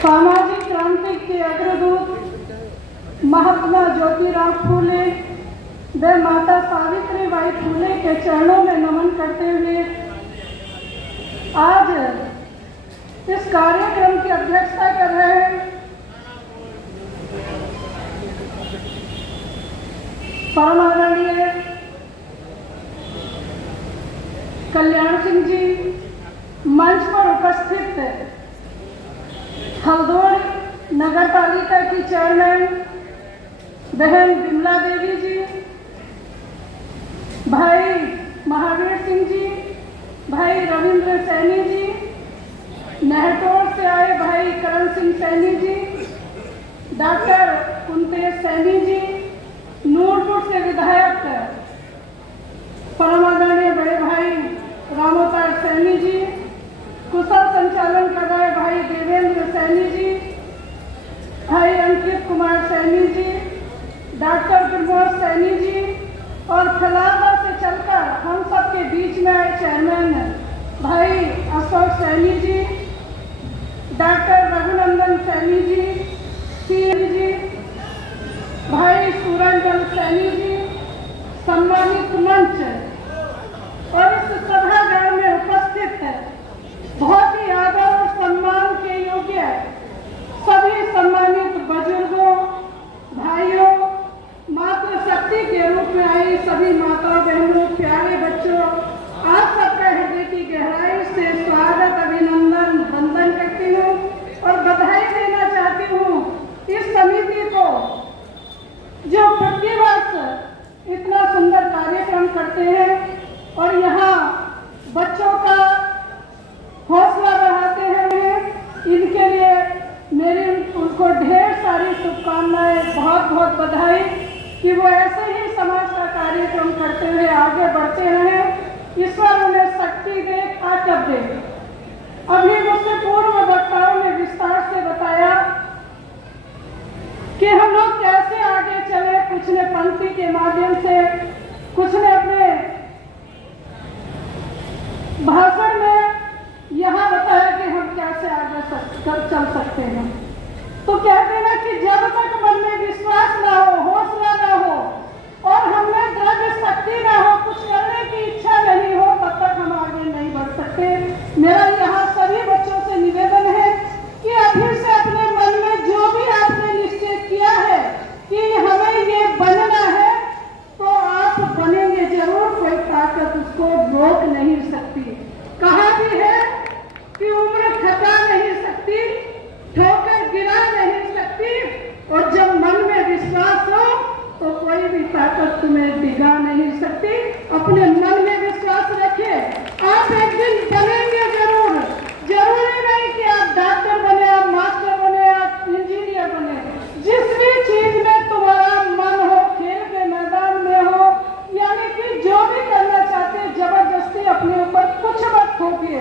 सामाजिक क्रांति के अग्रदूत महात्मा ज्योतिराव फूले व माता सावित्रीबाई फूले के चरणों में नमन करते हुए आज इस कार्यक्रम की अध्यक्षता कर रहे हैं परम आदरणीय कल्याण सिंह जी, मंच पर उपस्थित हल्द्वानी नगर पालिका की चेयरमैन बहन विमला देवी जी, भाई महावीर सिंह जी, भाई रविंद्र सैनी जी, नहटोर से आए भाई करण सिंह सैनी जी, डॉक्टर कुंतेश सैनी जी, नूरपुर से विधायक परम आदरणीय बड़े भाई रामोतार सैनी जी, कुशल संचालन कर रहे भाई देवेंद्र सैनी जी, भाई अंकित कुमार सैनी जी, डॉक्टर प्रमोद सैनी जी और फलादा से चलकर हम सब के बीच में आए चेयरमैन भाई अशोक सैनी जी, डॉक्टर रघुनंदन सैनी जी, जी, भाई सूरजदल सैनी जी, सम्मानित मंच और इस सभागार में उपस्थित बहुत ही आदर और सम्मान के योग्य सभी सम्मानित बुजुर्गों, भाइयों, मातृशक्ति के रूप में आई सभी माताओं, बहनों, प्यारे बच्चों, आप सबका हृदय की गहराई से स्वागत, अभिनंदन, वंदन करती हूँ और बधाई देना चाहती हूँ इस समिति को जो प्रतिवर्ष इतना सुंदर कार्यक्रम करते हैं और यहाँ बच्चों का हौसला बढ़ाते हैं। इनके लिए मेरी उनको ढेर सारी शुभकामनाएं, बहुत बहुत बधाई कि वो ऐसे ही समाज का कार्यक्रम करते हुए आगे बढ़ते रहें। ईश्वर उन्हें शक्ति दे, ताकत दे। अभी मुझसे पूर्व वक्ताओं ने विस्तार से बताया कि हम लोग कैसे आगे चले। कुछ ने पंक्ति के माध्यम से, कुछ ने अपने भाषण में यहाँ बताया कि हम कैसे आगे चल सकते हैं। तो कहते हैं ना कि जब तक मन में विश्वास ना हो, हौसला ना हो और हमें द्रव्य शक्ति ना हो, कुछ करने की इच्छा नहीं हो, तब तक हम आगे नहीं बढ़ सकते। मेरा यहाँ सभी बच्चों से निवेदन है कि अभी से अपने मन में जो भी आपने निश्चय किया है कि हमें ये बनना है, तो आप बनेंगे जरूर। कोई ताकत उसको रोक नहीं सकती। कहा भी है कि उम्र थका नहीं सकती, ठोकर गिरा नहीं सकती, और जब मन में विश्वास हो तो कोई भी ताकत तुम्हें डिगा नहीं सकती। अपने मन में विश्वास रखिए, आप एक दिन बनेंगे जरूर। जरूरी नहीं कि आप डॉक्टर बने, आप मास्टर बने, आप इंजीनियर बने। जिस भी चीज में तुम्हारा मन हो, खेल के मैदान में हो, यानी कि जो भी करना चाहते, जबरदस्ती अपने ऊपर कुछ मत थोपिए।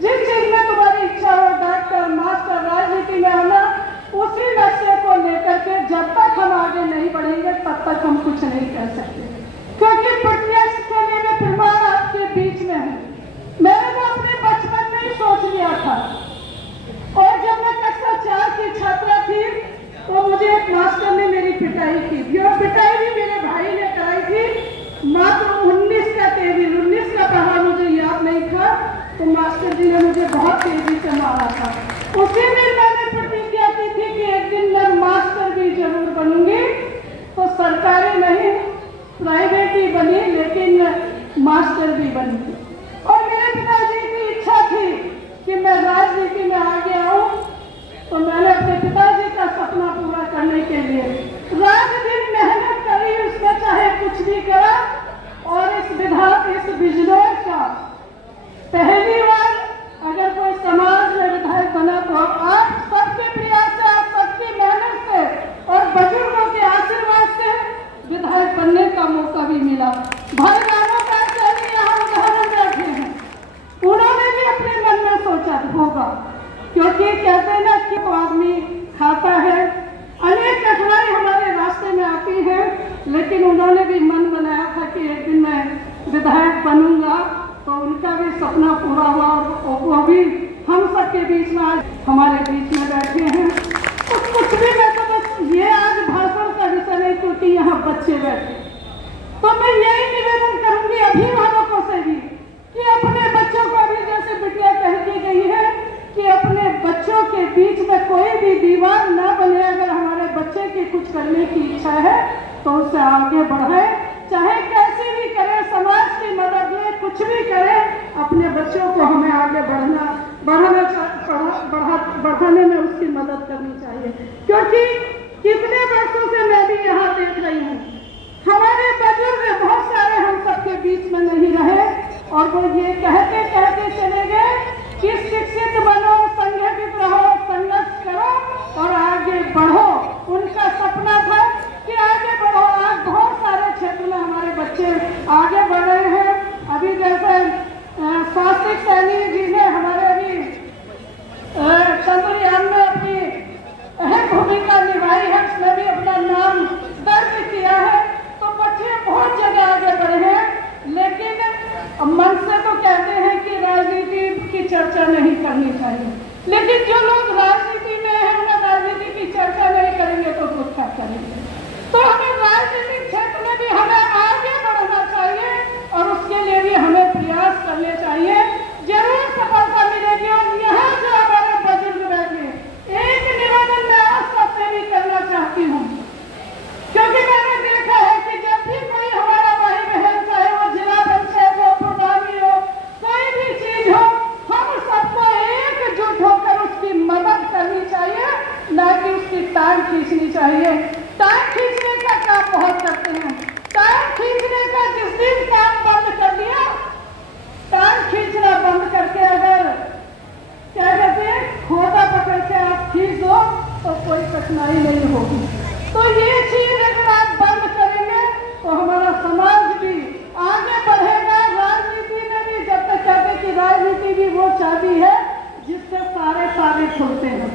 जिस चीज में तुम्हारी इच्छा हो, डॉक्टर, मास्टर, राजनीति में आना, उसी लक्ष्य को लेकर के जब तक हम आगे नहीं बढ़ेंगे तब तक हम कुछ नहीं कर सकते। क्योंकि प्रत्यक्ष के लिए मैं प्रमाण आपके बीच में हूँ। मैंने तो अपने बचपन में ही सोच लिया था, और जब मैं कक्षा 4 की छात्रा थी तो मुझे एक मास्टर ने मेरी पिटाई की थी, और पिटाई भी मेरे भाई ने कराई थी। मात्र 19 का पढ़ा मुझे याद नहीं था, तो मास्टर जी ने मुझे बहुत तेजी से मारा था। उसी दिन मैंने प्रतिज्ञा की थी कि एक दिन मैं मास्टर भी जरूर बनूंगी। तो सरकारी नहीं, प्राइवेट ही बनी, लेकिन मास्टर भी बनी। और मेरे पिताजी की इच्छा थी कि मैं राजनीति में आगे आऊं, तो मैंने अपने पिताजी का सपना पूरा करने के लिए रात दिन मेहनत करी, उसमें चाहे कुछ भी करा। और इस बिजनौर का पहली बार अगर कोई समाज में विधायक बना, तो आप सबके प्रयास से, आप सबकी मेहनत से और बुजुर्गों के आशीर्वाद से विधायक बनने का मौका भी मिला। भाई रामोतार सैनी यहाँ उदाहरण रखे हैं, उन्होंने भी अपने मन में सोचा होगा, क्योंकि कहते हैं ना कि आदमी खाता है, अनेक कठिनाई हमारे रास्ते में आती है, लेकिन उन्होंने भी मन बनाया था कि एक दिन मैं विधायक बनूंगा। तो उनका भी सपना पूरा हुआ, और वो भी हम सबके बीच में आज हमारे बीच में बैठे हैं। तो कुछ भी मैं तो बस ये आज भाषण का विषय नहीं, क्योंकि यहाँ बच्चे बैठे, तो मैं यही निवेदन करूंगी अभिभावकों से भी कि अपने बच्चों को अभी जैसे बिटिया कह के गई है कि अपने बच्चों के बीच में कोई भी दीवार ना बने। अगर हमारे बच्चे की कुछ करने की इच्छा है तो उसे आगे बढ़ाए, चाहे कैसे भी करे, समाज की मदद ले, कुछ भी करे, अपने बच्चों को हमें आगे बढ़ाने में उसकी मदद करनी चाहिए। क्योंकि कितने वर्षों से मैं भी यहाँ देख रही हूँ, हमारे बुजुर्ग बहुत सारे हम सबके बीच में नहीं रहे और वो ये कहते कहते चले गए कि शिक्षित बनो, संगठित रहो, संघर्ष करो और आगे बढ़ो। उनका सपना था कि आगे बढ़ो। आज बहुत सारे क्षेत्र में हमारे बच्चे आगे बढ़ रहे हैं। अभी जैसे स्वास्थ्य सैनी जी ने हमारे अभी चंद्रयान में अपनी अहम भूमिका निभाई है, उसमें भी अपना नाम दर्ज किया है। तो बच्चे बहुत जगह आगे बढ़े हैं, लेकिन मन से तो कहते हैं कि राजनीति की चर्चा नहीं करनी चाहिए, लेकिन जो लोग राजनीति में हैं उन्हें राजनीति की चर्चा नहीं करेंगे तो कुछ क्या करेंगे। तो हमें राजनीतिक क्षेत्र में भी हमें आगे बढ़ना चाहिए और उसके लिए भी हमें प्रयास करने चाहिए। जरूर सफलता मिलेगी। और यहाँ जो हमारे बुजुर्ग बैठे, एक निवेदन मैं आप सबसे भी करना चाहती हूँ, क्योंकि मैंने देखा है कि जब भी कोई हमारा भाई बहन, चाहे वो जिला पंचायत हो, प्रधानी हो, कोई भी चीज हो, हम सबको एकजुट होकर उसकी मदद करनी चाहिए, ना कि उसकी टांग खींचनी चाहिए। टांग खींचने का काम बहुत करते हैं। टांग खींचने का जिस दिन काम बंद कर दिया, टांग खींचना बंद करके अगर क्या कहते हैं खोदा पकड़ के आप खींच दो तो कोई कठिनाई नहीं होगी। तो ये चीज अगर आप बंद करेंगे तो हमारा समाज भी आगे बढ़ेगा। राजनीति में भी जब तक कहते कि राजनीति भी वो चाबी है जिससे सारे खुलते हैं।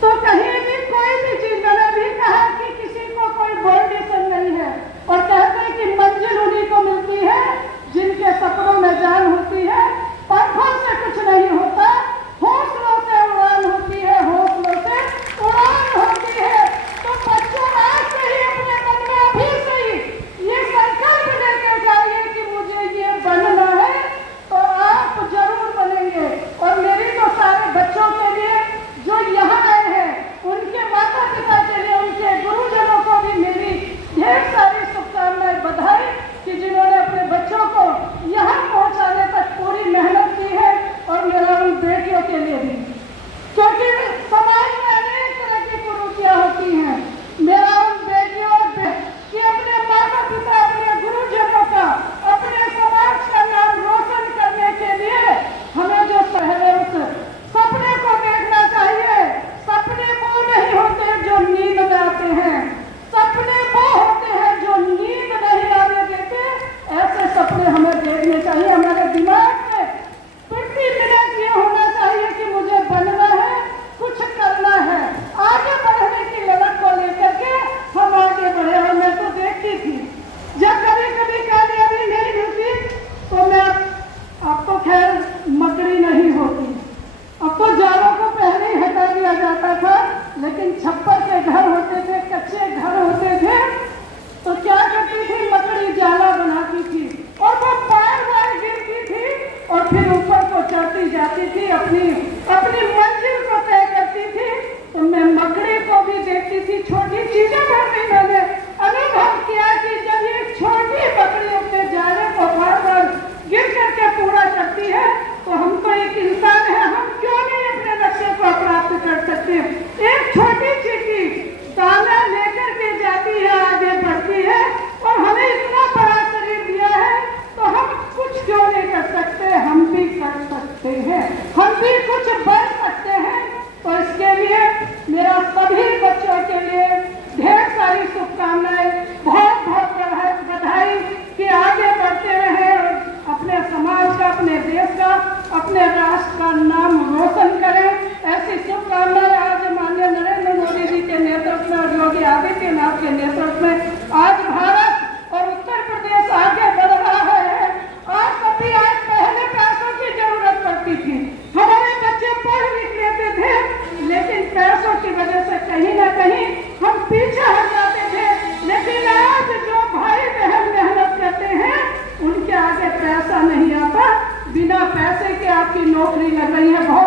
तो कहीं भी कोई भी चीज, मैंने भी कहा कि किसी को कोई बॉन्डेशन नहीं है और कहते हैं कि मंजिल उन्हीं को मिलती है जिनके सपनों में जान होती है। पंखों से कुछ नहीं होता, हौसलों से उड़ान होती है, हौसलों से उड़ान होती है। तो बच्चों आज से ही अपने मन में अभी से ही ये संकल्प लेके जाइए कि मुझे ये बनना है, तो आप जरूर बनेंगे। और मेरी तो सारे बच्चों के लिए जो यहाँ आए हैं, उनके माता पिता के लिए, उनके गुरुजनों को भी मेरी ढेर सारी शुभकामनाएं, बधाई कि जिन्होंने अपने बच्चों को यहाँ पहुँचाने तक पूरी मेहनत की है। और मेरा उन बेटियों के लिए भी, क्योंकि समाज में अनेक तरह की कुरीतियाँ होती हैं, मेरा उन बेटियों कि अपने माता पिता, अपने गुरुजनों का, अपने समाज का नाम रोशन करने के लिए हमें जो पहले उस सपने को देखना चाहिए। सपने वो नहीं होते जो नींद में आते हैं, सपने वो होते हैं जो नींद नहीं आने देते। ऐसे सपने हमें देखने चाहिए। हमारे दिमाग में प्रति मिनट ये होना चाहिए कि मुझे बनना है, कुछ करना है, आगे बढ़ने की लगन को लेकर के हम आगे बढ़े। और मैं तो देखती थी जब कभी कभी कामयाबी नहीं मिलती तो मैं, अब तो खैर मकड़ी नहीं होती, अब तो जालों को पहले ही हटा दिया जाता था, लेकिन छप्पर के घर होते थे, कच्चे घर होते थे, तो क्या करती थी, मकड़ी जाला बनाती थी और वो बार बार गिरती थी और फिर ऊपर को चढ़ती जाती थी, अपनी मंजिल को तय करती थी। तो मैं मकड़ी को भी देखती थी। छोटी चीजों पर भी मैंने अनुभव किया कि जब ये छोटी मकड़ी अपने जाले को बार बार गिर करके पूरा करती है, तो हम तो एक इंसान है, हम क्यों नहीं अपने लक्ष्य को प्राप्त कर सकते। एक छोटी चीटी दाना लेकर के जाती है, आगे बढ़ती है, और हमें इतना बड़ा शरीर दिया है, तो हम कुछ क्यों नहीं कर सकते। हम भी कर सकते हैं, हम भी कुछ बन सकते कहीं ना कहीं हम पीछे हट जाते थे। लेकिन आज जो भाई बहन मेहनत करते हैं उनके आगे पैसा नहीं आता। बिना पैसे के आपकी नौकरी लग रही है। बहुत